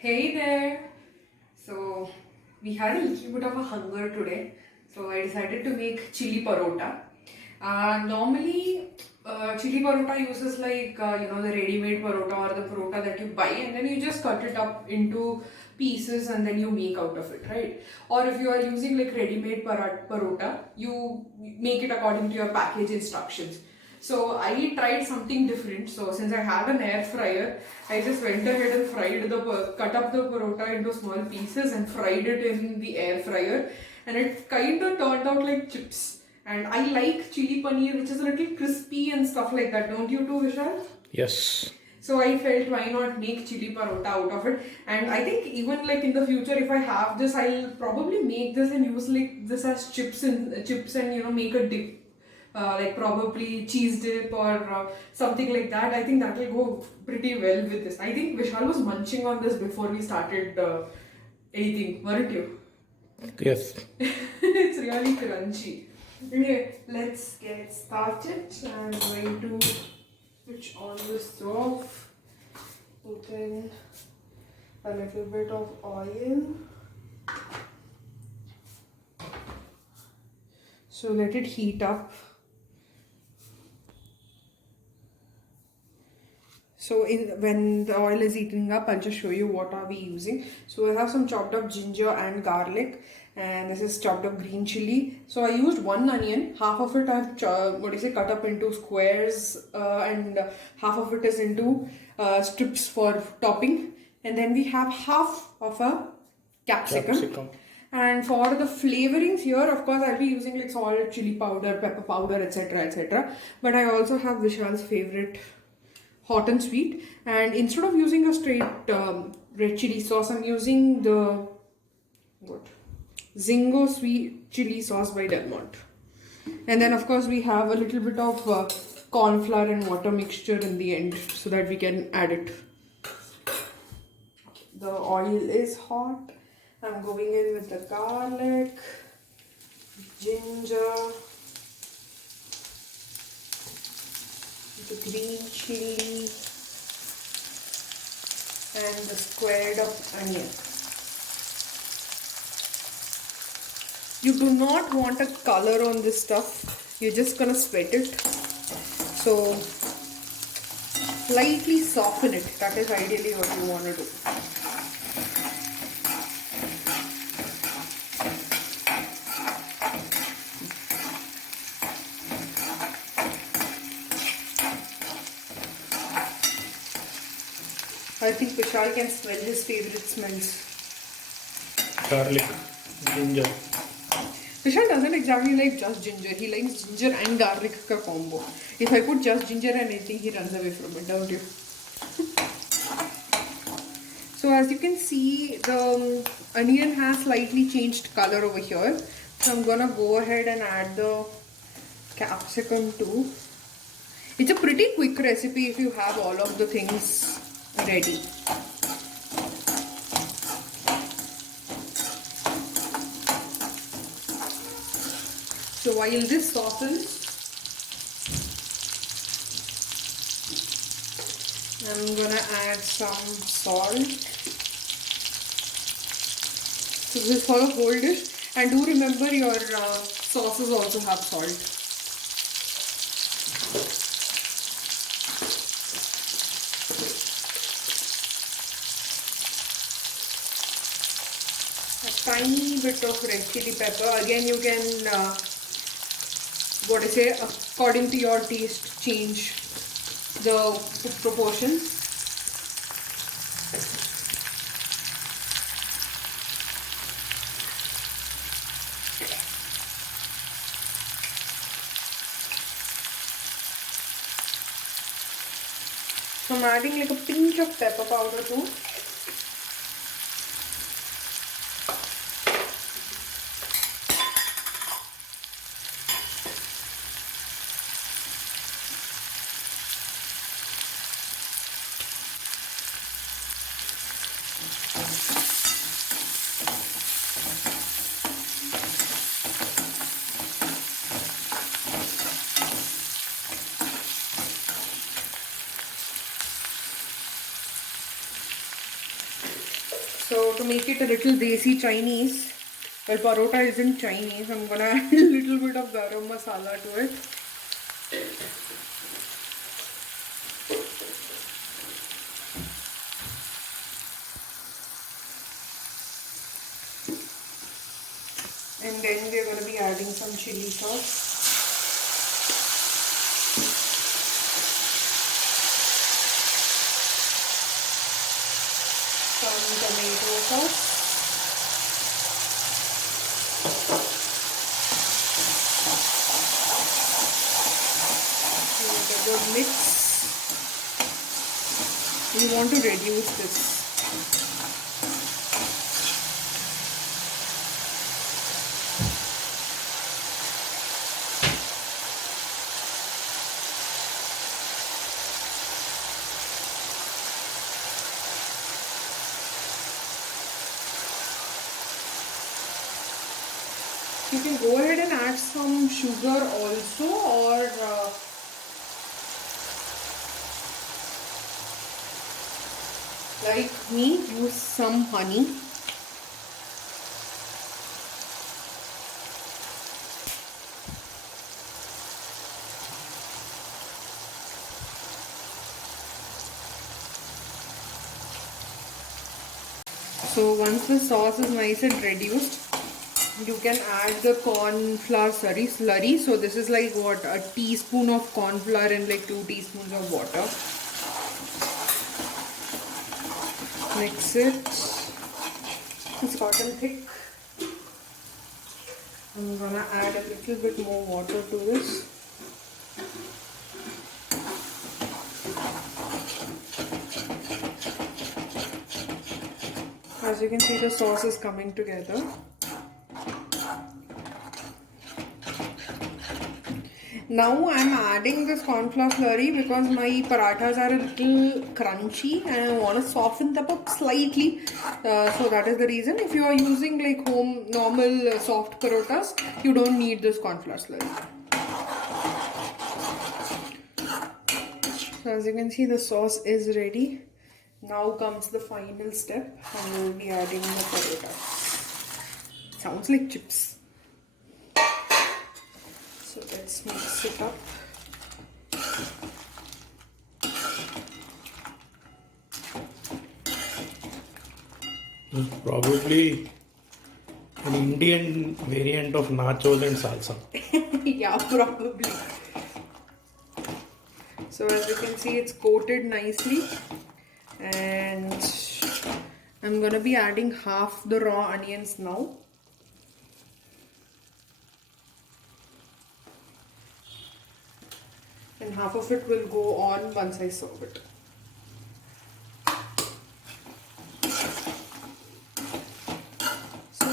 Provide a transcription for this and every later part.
Hey there! So, we had a little bit of a hunger today, so I decided to make chili parota. Normally, chili parota uses the ready-made parota or the parota that you buy, and then you just cut it up into pieces and then you make out of it, right? Or if you are using like ready-made parota, you make it according to your package instructions. So I tried something different. So since I had an air fryer, I just went ahead and cut up the parota into small pieces and fried it in the air fryer, and it kind of turned out like chips. And I like chili paneer, which is a little crispy and stuff like that. Don't you too, Vishal? Yes. So I felt why not make chili parota out of it. And I think even like in the future, if I have this, I'll probably make this and use like this as chips and make a dip. Like probably cheese dip or something like that. I think that will go pretty well with this. I think Vishal was munching on this before we started eating, weren't you? Yes. It's really crunchy. Okay, let's get started. I'm going to switch on the stove. Put in a little bit of oil. So let it heat up. So when the oil is heating up, I'll just show you what are we using. So I have some chopped up ginger and garlic, and this is chopped up green chili. So I used one onion, half of it I've cut up into squares, and half of it is into strips for topping. And then we have half of a capsicum. And for the flavorings here, of course, I'll be using like salt, chili powder, pepper powder, etc. etc. But I also have Vishal's favorite hot and sweet, and instead of using a straight red chili sauce, I'm using the Zingo sweet chili sauce by Del Monte. And then of course we have a little bit of corn flour and water mixture in the end so that we can add it. The oil is hot. I'm going in with the garlic, ginger, the green chili, and the squared up onion. You do not want a color on this stuff. You're just gonna sweat it. So slightly soften it. That is ideally what you want to do. I think Vishal can smell his favorite smells. Garlic, ginger. Vishal doesn't exactly like just ginger. He likes ginger and garlic ka combo. If I put just ginger and anything, he runs away from it, don't you? So as you can see, the onion has slightly changed color over here. So I'm gonna go ahead and add the capsicum too. It's a pretty quick recipe if you have all of the things ready. So while this softens, I'm gonna add some salt. So this is for the whole dish, and do remember your sauces also have salt. A tiny bit of red chili pepper. Again, you can according to your taste, change the proportion. So I'm adding like a pinch of pepper powder too. So to make it a little desi Chinese, well, parota isn't Chinese, I'm gonna add a little bit of garam masala to it. And then we're gonna be adding some chili sauce. Some tomato sauce. Give it a good mix. We want to reduce this. You can go ahead and add some sugar also, or like me, use some honey. So once the sauce is nice and reduced, you can add the corn flour slurry. So this is like what, a teaspoon of corn flour and like 2 teaspoons of water. Mix it. It's gotten thick. I'm gonna add a little bit more water to this. As you can see, the sauce is coming together. Now I'm adding this corn flour slurry because my parathas are a little crunchy and I want to soften them up slightly. So that is the reason. If you are using like home normal soft parotas, you don't need this corn flour slurry. So as you can see, the sauce is ready. Now comes the final step, and we'll be adding the parota. Sounds like chips. So let's mix it up. It's probably an Indian variant of nachos and salsa. Yeah, probably. So as you can see, it's coated nicely. And I'm gonna be adding half the raw onions now. And half of it will go on once I serve it. So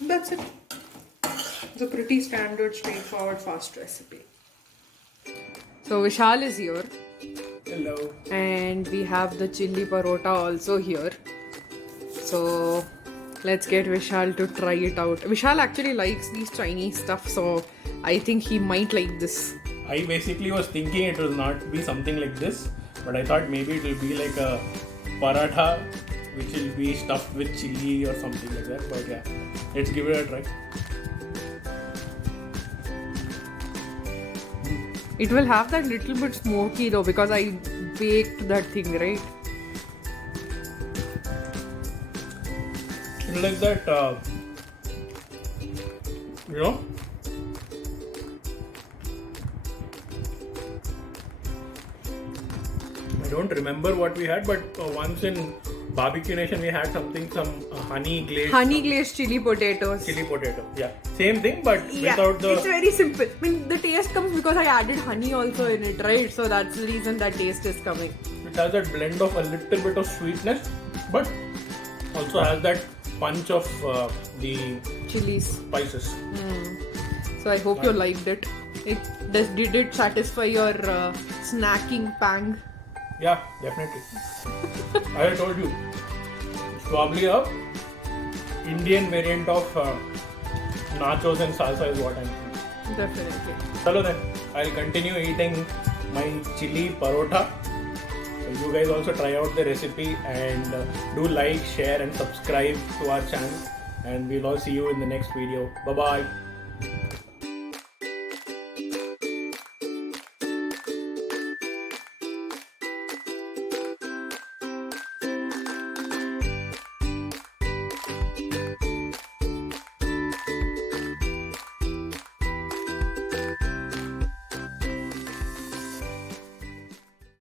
that's it. It's a pretty standard, straightforward, fast recipe. So Vishal is here. Hello. And we have the chili parota also here. So let's get Vishal to try it out. Vishal actually likes these Chinese stuff, so I think he might like this. I basically was thinking it will not be something like this, but I thought maybe it will be like a paratha which will be stuffed with chili or something like that. But yeah, let's give it a try. It will have that little bit smoky though because I baked that thing, right? It's like that, you know, I don't remember what we had, but once in Barbecue Nation we had something, some honey glazed chili potatoes. chili potato. Yeah, same thing, but Yeah, without the. it's very simple. I mean, the taste comes because I added honey also in it, right? So that's the reason that taste is coming. It has that blend of a little bit of sweetness, but also has that punch of the Chilies. spices. So I hope you liked it. Did it satisfy your snacking pang? Yeah, definitely. I told you, it's probably a Indian variant of nachos and salsa is what I'm thinking. Definitely. Chalo then, I'll continue eating my chili parota. So you guys also try out the recipe and do like, share and subscribe to our channel, and we'll all see you in the next video. Bye bye.